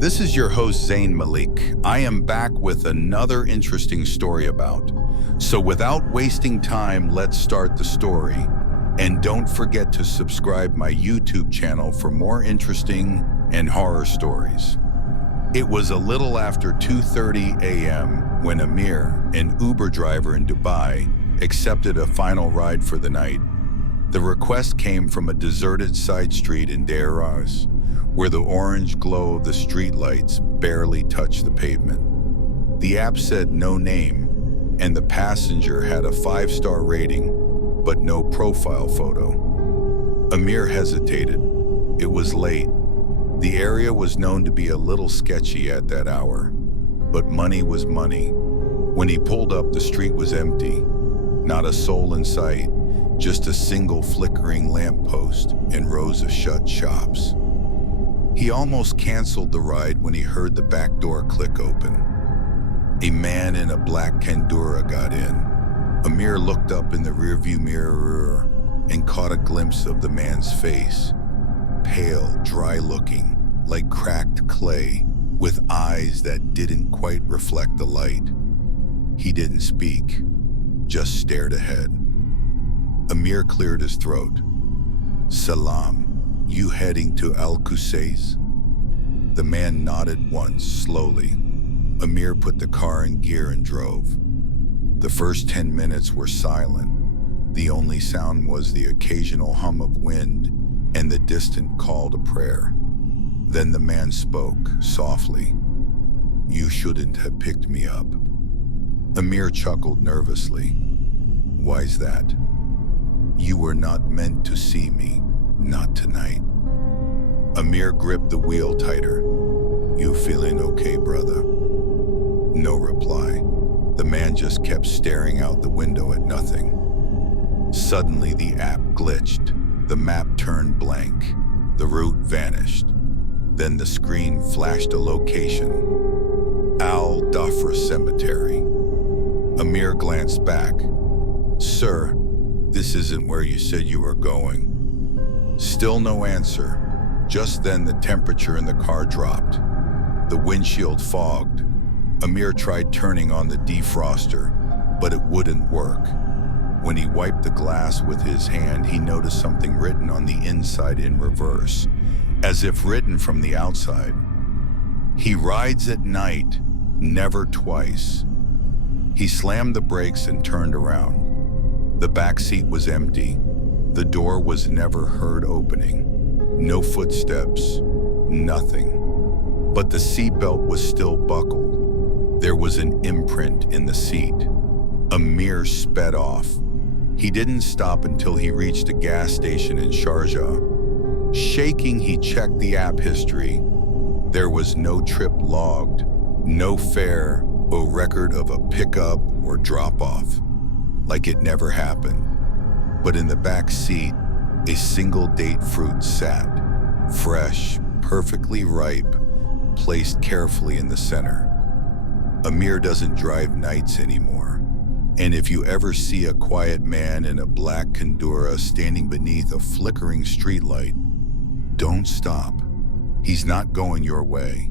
This is your host, Zain Malik. I am back with another interesting story about. So without wasting time, let's start the story. And don't forget to subscribe my YouTube channel for more interesting and horror stories. It was a little after 2:30 a.m. when Amir, an Uber driver in Dubai, accepted a final ride for the night. The request came from a deserted side street in Deir Ez, where the orange glow of the streetlights barely touched the pavement. The app said no name, and the passenger had a 5-star rating, but no profile photo. Amir hesitated. It was late. The area was known to be a little sketchy at that hour, but money was money. When he pulled up, the street was empty. Not a soul in sight, just a single flickering lamppost and rows of shut shops. He almost canceled the ride when he heard the back door click open. A man in a black Kendura got in. Amir looked up in the rearview mirror and caught a glimpse of the man's face. Pale, dry-looking, like cracked clay, with eyes that didn't quite reflect the light. He didn't speak, just stared ahead. Amir cleared his throat. "Salam. You heading to Al-Qusais?" The man nodded once, slowly. Amir put the car in gear and drove. The first 10 minutes were silent. The only sound was the occasional hum of wind and the distant call to prayer. Then the man spoke, softly. "You shouldn't have picked me up." Amir chuckled nervously. "Why's that?" "You were not meant to see me. Not tonight." Amir gripped the wheel tighter. "You feeling okay, brother?" No reply. The man just kept staring out the window at nothing. Suddenly, the app glitched. The map turned blank. The route vanished. Then the screen flashed a location. Al-Dhafra Cemetery. Amir glanced back. "Sir, this isn't where you said you were going." Still no answer. Just then the temperature in the car dropped. The windshield fogged. Amir tried turning on the defroster, but it wouldn't work. When he wiped the glass with his hand, he noticed something written on the inside in reverse, as if written from the outside. "He rides at night, never twice." He slammed the brakes and turned around. The back seat was empty. The door was never heard opening. No footsteps, nothing. But the seatbelt was still buckled. There was an imprint in the seat. Amir sped off. He didn't stop until he reached a gas station in Sharjah. Shaking, he checked the app history. There was no trip logged, no fare, or record of a pickup or drop-off, like it never happened. But in the back seat, a single date fruit sat, fresh, perfectly ripe, placed carefully in the center. Amir doesn't drive nights anymore. And if you ever see a quiet man in a black Kendura standing beneath a flickering streetlight, don't stop. He's not going your way.